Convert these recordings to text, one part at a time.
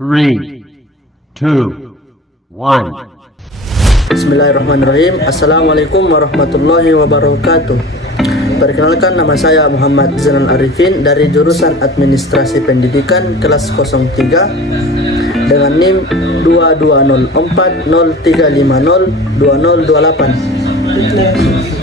3, 2, 1. Bismillahirrahmanirrahim. Assalamualaikum warahmatullahi wabarakatuh. Perkenalkan, nama saya Muhammad Zainal Arifin dari jurusan Administrasi Pendidikan kelas 03 dengan NIM 220403502028.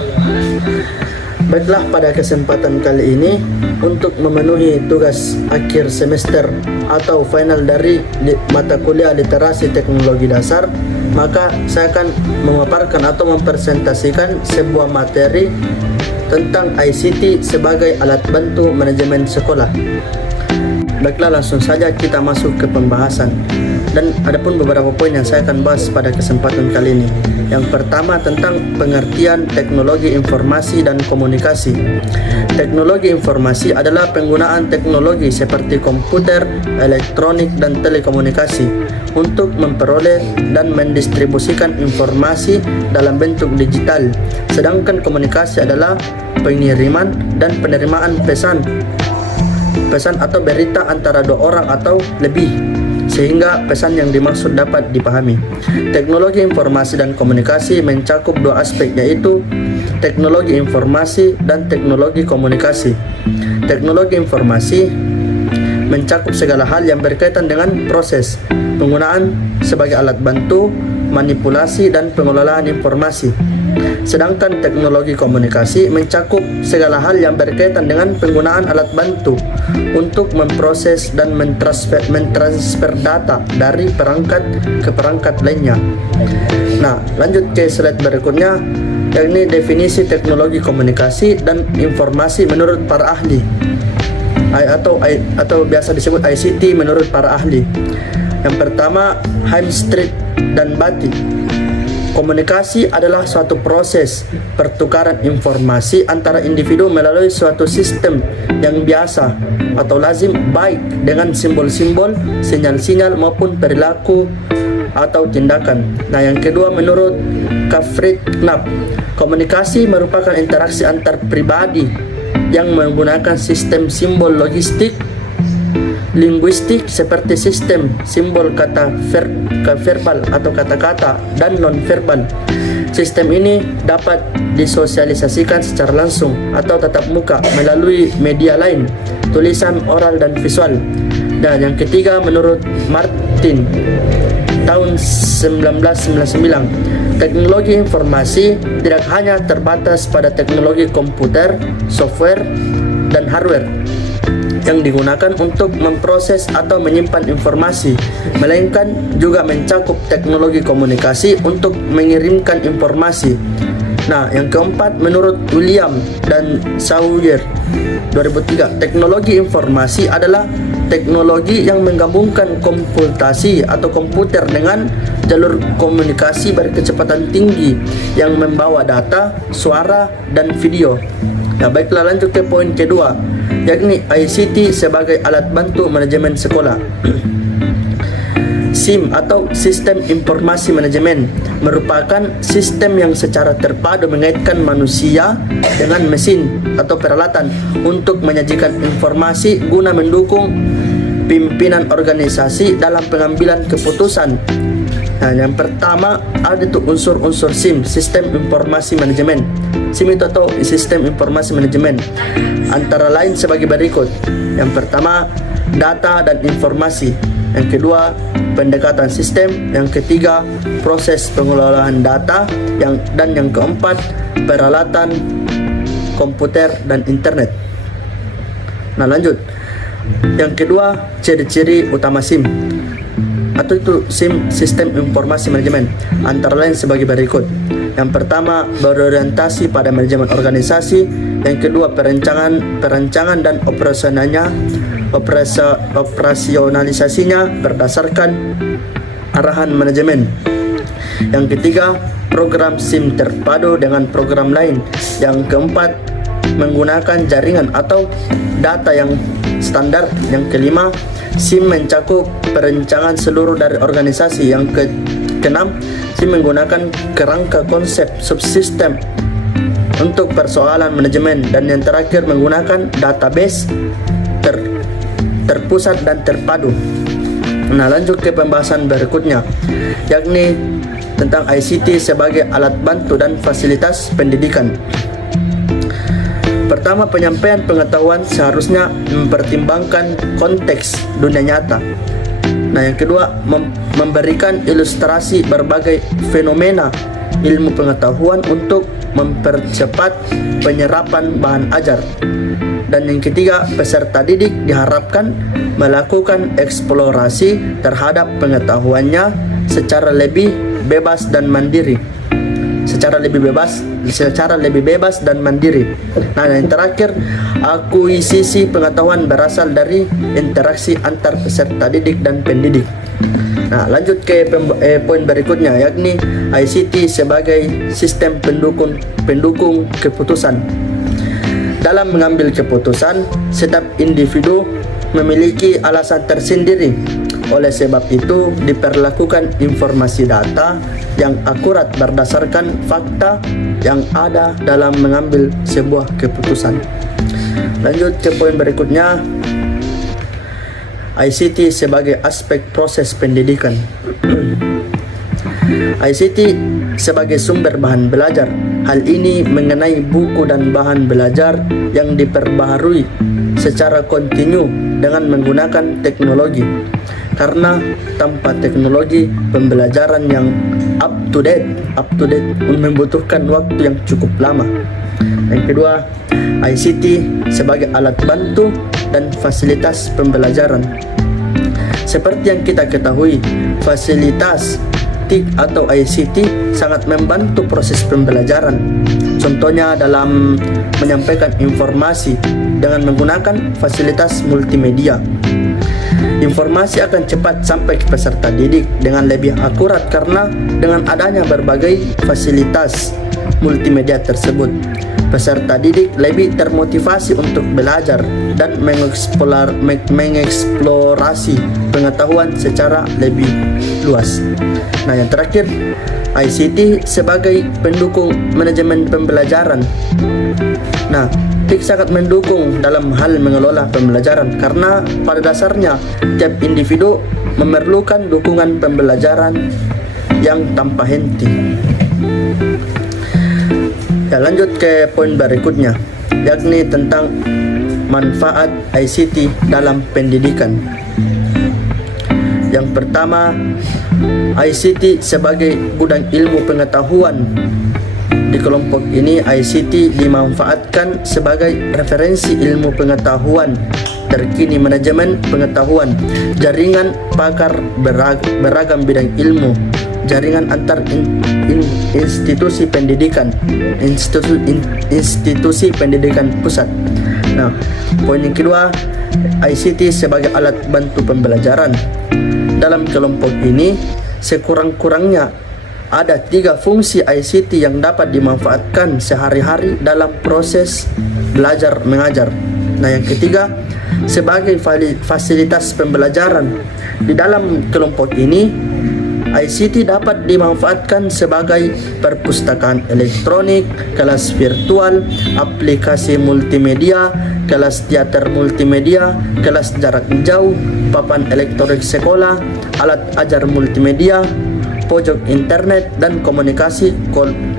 Baiklah, pada kesempatan kali ini untuk memenuhi tugas akhir semester atau final dari mata kuliah Literasi Teknologi Dasar, maka saya akan memaparkan atau mempresentasikan sebuah materi tentang ICT sebagai alat bantu manajemen sekolah. Baiklah, langsung saja kita masuk ke pembahasan. Dan ada pun beberapa poin yang saya akan bahas pada kesempatan kali ini. Yang pertama, tentang pengertian teknologi informasi dan komunikasi. Teknologi informasi adalah penggunaan teknologi seperti komputer, elektronik, dan telekomunikasi untuk memperoleh dan mendistribusikan informasi dalam bentuk digital. Sedangkan komunikasi adalah pengiriman dan penerimaan pesan atau berita antara dua orang atau lebih, sehingga pesan yang dimaksud dapat dipahami. Teknologi informasi dan komunikasi mencakup dua aspek, yaitu teknologi informasi dan teknologi komunikasi. Teknologi informasi mencakup segala hal yang berkaitan dengan proses, penggunaan sebagai alat bantu, manipulasi, dan pengelolaan informasi. Sedangkan teknologi komunikasi mencakup segala hal yang berkaitan dengan penggunaan alat bantu untuk memproses dan mentransfer data dari perangkat ke perangkat lainnya. Nah, lanjut ke slide berikutnya, yakni definisi teknologi komunikasi dan informasi menurut para ahli atau biasa disebut ICT menurut para ahli. Yang pertama, Heimstreit dan Batty. Komunikasi adalah suatu proses pertukaran informasi antara individu melalui suatu sistem yang biasa atau lazim, baik dengan simbol-simbol, sinyal-sinyal maupun perilaku atau tindakan. Nah, yang kedua, menurut Gottfried Knapp, komunikasi merupakan interaksi antar pribadi yang menggunakan sistem simbol logistik linguistik seperti sistem simbol kata verbal atau kata-kata dan non-verbal. Sistem ini dapat disosialisasikan secara langsung atau tatap muka melalui media lain, tulisan, oral, dan visual. Dan yang ketiga, menurut Martin tahun 1999, teknologi informasi tidak hanya terbatas pada teknologi komputer, software, dan hardware yang digunakan untuk memproses atau menyimpan informasi, melainkan juga mencakup teknologi komunikasi untuk mengirimkan informasi. Nah, yang keempat, menurut William dan Sawyer 2003, teknologi informasi adalah teknologi yang menggabungkan komputasi atau komputer dengan jalur komunikasi berkecepatan tinggi yang membawa data, suara, dan video. Nah, baiklah, lanjut ke poin kedua, yakni ICT sebagai alat bantu manajemen sekolah. SIM atau Sistem Informasi Manajemen merupakan sistem yang secara terpadu mengaitkan manusia dengan mesin atau peralatan untuk menyajikan informasi guna mendukung pimpinan organisasi dalam pengambilan keputusan. Nah, yang pertama ada itu unsur-unsur SIM, Sistem Informasi Manajemen. SIM itu atau Sistem Informasi Manajemen antara lain sebagai berikut. Yang pertama, data dan informasi. Yang kedua, pendekatan sistem. Yang ketiga, proses pengelolaan data. Dan yang keempat, peralatan komputer dan internet. Nah, lanjut. Yang kedua, ciri-ciri utama SIM atau itu SIM, Sistem Informasi Manajemen, antara lain sebagai berikut. Yang pertama, berorientasi pada manajemen organisasi. Yang kedua, perancangan dan operasionalisasinya berdasarkan arahan manajemen. Yang ketiga, program SIM terpadu dengan program lain. Yang keempat, menggunakan jaringan atau data yang standar. Yang kelima, SIM mencakup perencanaan seluruh dari organisasi. Yang keenam, SIM menggunakan kerangka konsep subsistem untuk persoalan manajemen. Dan yang terakhir, menggunakan database terpusat dan terpadu. Nah, lanjut ke pembahasan berikutnya, yakni tentang ICT sebagai alat bantu dan fasilitas pendidikan. Pertama, penyampaian pengetahuan seharusnya mempertimbangkan konteks dunia nyata. Nah, yang kedua, memberikan ilustrasi berbagai fenomena ilmu pengetahuan untuk mempercepat penyerapan bahan ajar. Dan yang ketiga, peserta didik diharapkan melakukan eksplorasi terhadap pengetahuannya secara lebih bebas dan mandiri. Secara lebih bebas dan mandiri. Nah, yang terakhir, akuisisi pengetahuan berasal dari interaksi antar peserta didik dan pendidik. Nah, lanjut ke poin berikutnya, yakni ICT sebagai sistem pendukung keputusan. Dalam mengambil keputusan, setiap individu memiliki alasan tersendiri. Oleh sebab itu, diperlakukan informasi data yang akurat berdasarkan fakta yang ada dalam mengambil sebuah keputusan. Lanjut ke poin berikutnya, ICT sebagai aspek proses pendidikan. ICT sebagai sumber bahan belajar. Hal ini mengenai buku dan bahan belajar yang diperbaharui secara kontinu dengan menggunakan teknologi. Karena tanpa teknologi, pembelajaran yang up to date membutuhkan waktu yang cukup lama. Yang kedua, ICT sebagai alat bantu dan fasilitas pembelajaran. Seperti yang kita ketahui, fasilitas TIK atau ICT sangat membantu proses pembelajaran. Contohnya dalam menyampaikan informasi dengan menggunakan fasilitas multimedia. Informasi akan cepat sampai ke peserta didik dengan lebih akurat karena dengan adanya berbagai fasilitas multimedia tersebut. Peserta didik lebih termotivasi untuk belajar dan mengeksplorasi pengetahuan secara lebih luas. Nah, yang terakhir, ICT sebagai pendukung manajemen pembelajaran. Nah, TIK sangat mendukung dalam hal mengelola pembelajaran karena pada dasarnya tiap individu memerlukan dukungan pembelajaran yang tanpa henti. Ya, lanjut ke poin berikutnya, yakni tentang manfaat ICT dalam pendidikan. Yang pertama, ICT sebagai gudang ilmu pengetahuan. Di kelompok ini, ICT dimanfaatkan sebagai referensi ilmu pengetahuan terkini, manajemen pengetahuan, jaringan pakar beragam bidang ilmu, jaringan antar institusi pendidikan, institusi pendidikan pusat. Nah, poin yang kedua, ICT sebagai alat bantu pembelajaran. Dalam kelompok ini, sekurang-kurangnya ada 3 fungsi ICT yang dapat dimanfaatkan sehari-hari dalam proses belajar mengajar. Nah, yang ketiga, sebagai fasilitas pembelajaran. Di dalam kelompok ini, ICT dapat dimanfaatkan sebagai perpustakaan elektronik, kelas virtual, aplikasi multimedia, kelas teater multimedia, kelas jarak jauh, papan elektronik sekolah, alat ajar multimedia, pojok internet dan komunikasi,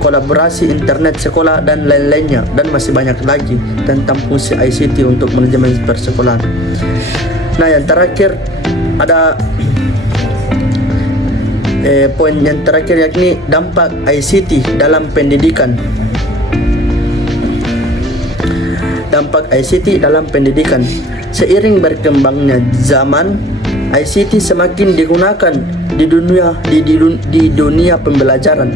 kolaborasi internet sekolah dan lain-lainnya, dan masih banyak lagi tentang fungsi ICT untuk manajemen persekolahan. Nah, yang terakhir ada poin yang terakhir, yakni dampak ICT dalam pendidikan. Dampak ICT dalam pendidikan. Seiring berkembangnya zaman, ICT semakin digunakan di dunia pembelajaran.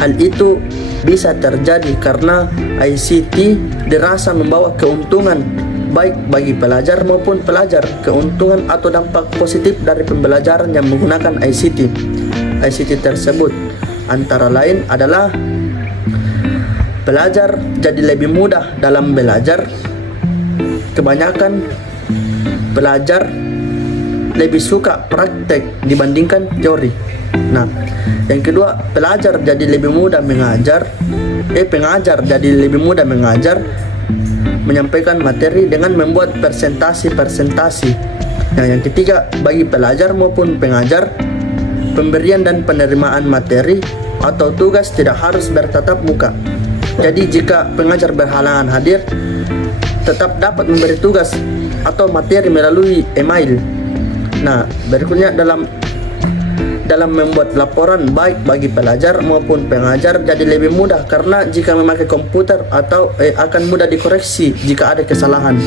Hal itu bisa terjadi karena ICT dirasa membawa keuntungan baik bagi pelajar maupun pelajar. Keuntungan atau dampak positif dari pembelajaran yang menggunakan ICT. ICT tersebut antara lain adalah pelajar jadi lebih mudah dalam belajar. Kebanyakan pelajar lebih suka praktek dibandingkan teori. Nah, yang kedua, pelajar jadi lebih mudah mengajar. Pengajar jadi lebih mudah mengajar, menyampaikan materi dengan membuat presentasi. Nah, yang ketiga, bagi pelajar maupun pengajar, pemberian dan penerimaan materi atau tugas tidak harus bertatap muka. Jadi jika pengajar berhalangan hadir, tetap dapat memberi tugas atau materi melalui email. Nah, berikutnya dalam membuat laporan baik bagi pelajar maupun pengajar jadi lebih mudah karena jika memakai komputer atau akan mudah dikoreksi jika ada kesalahan.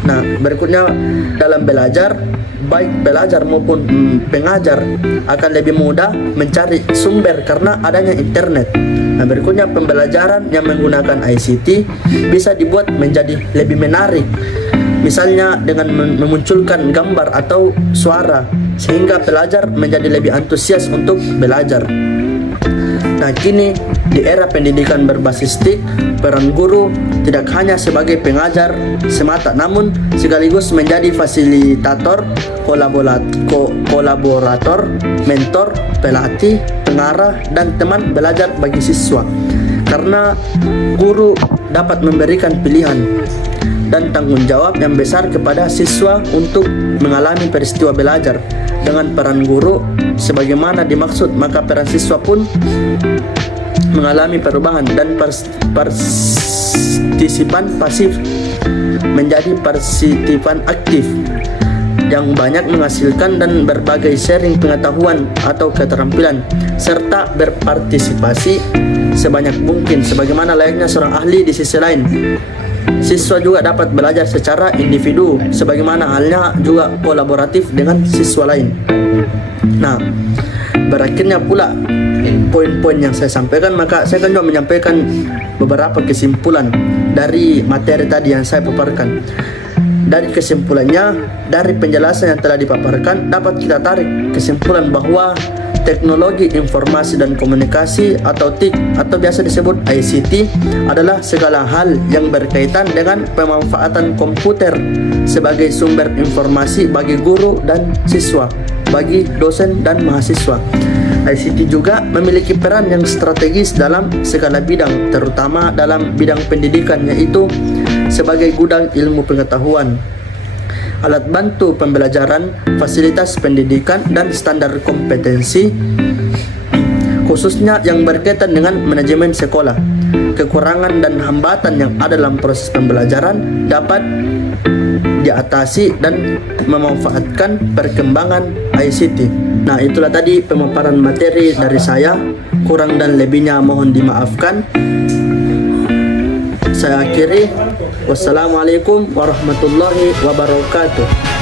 Nah, berikutnya dalam belajar baik pelajar maupun pengajar akan lebih mudah mencari sumber karena adanya internet. Nah, berikutnya pembelajaran yang menggunakan ICT bisa dibuat menjadi lebih menarik. Misalnya dengan memunculkan gambar atau suara sehingga pelajar menjadi lebih antusias untuk belajar. Nah, kini di era pendidikan berbasis TIK, peran guru tidak hanya sebagai pengajar semata namun sekaligus menjadi fasilitator, kolaborator, mentor, pelatih, pengarah, dan teman belajar bagi siswa. Karena guru dapat memberikan pilihan dan tanggung jawab yang besar kepada siswa untuk mengalami peristiwa belajar. Dengan peran guru sebagaimana dimaksud, maka peran siswa pun mengalami perubahan dan partisipan pasif menjadi partisipan aktif yang banyak menghasilkan dan berbagai sharing pengetahuan atau keterampilan serta berpartisipasi sebanyak mungkin sebagaimana layaknya seorang ahli. Di sisi lain, siswa juga dapat belajar secara individu sebagaimana halnya juga kolaboratif dengan siswa lain. Nah, berakhirnya pula poin-poin yang saya sampaikan, maka saya akan juga menyampaikan beberapa kesimpulan dari materi tadi yang saya paparkan. Dari kesimpulannya, dari penjelasan yang telah dipaparkan dapat kita tarik kesimpulan bahwa teknologi informasi dan komunikasi atau TIK atau biasa disebut ICT adalah segala hal yang berkaitan dengan pemanfaatan komputer sebagai sumber informasi bagi guru dan siswa, bagi dosen dan mahasiswa. ICT juga memiliki peran yang strategis dalam segala bidang, terutama dalam bidang pendidikan, yaitu sebagai gudang ilmu pengetahuan, alat bantu pembelajaran, fasilitas pendidikan, dan standar kompetensi, khususnya yang berkaitan dengan manajemen sekolah. Kekurangan dan hambatan yang ada dalam proses pembelajaran dapat diatasi dan memanfaatkan perkembangan ICT. Nah, itulah tadi pemaparan materi dari saya. Kurang dan lebihnya mohon dimaafkan. Saya akhiri. Wassalamualaikum warahmatullahi wabarakatuh.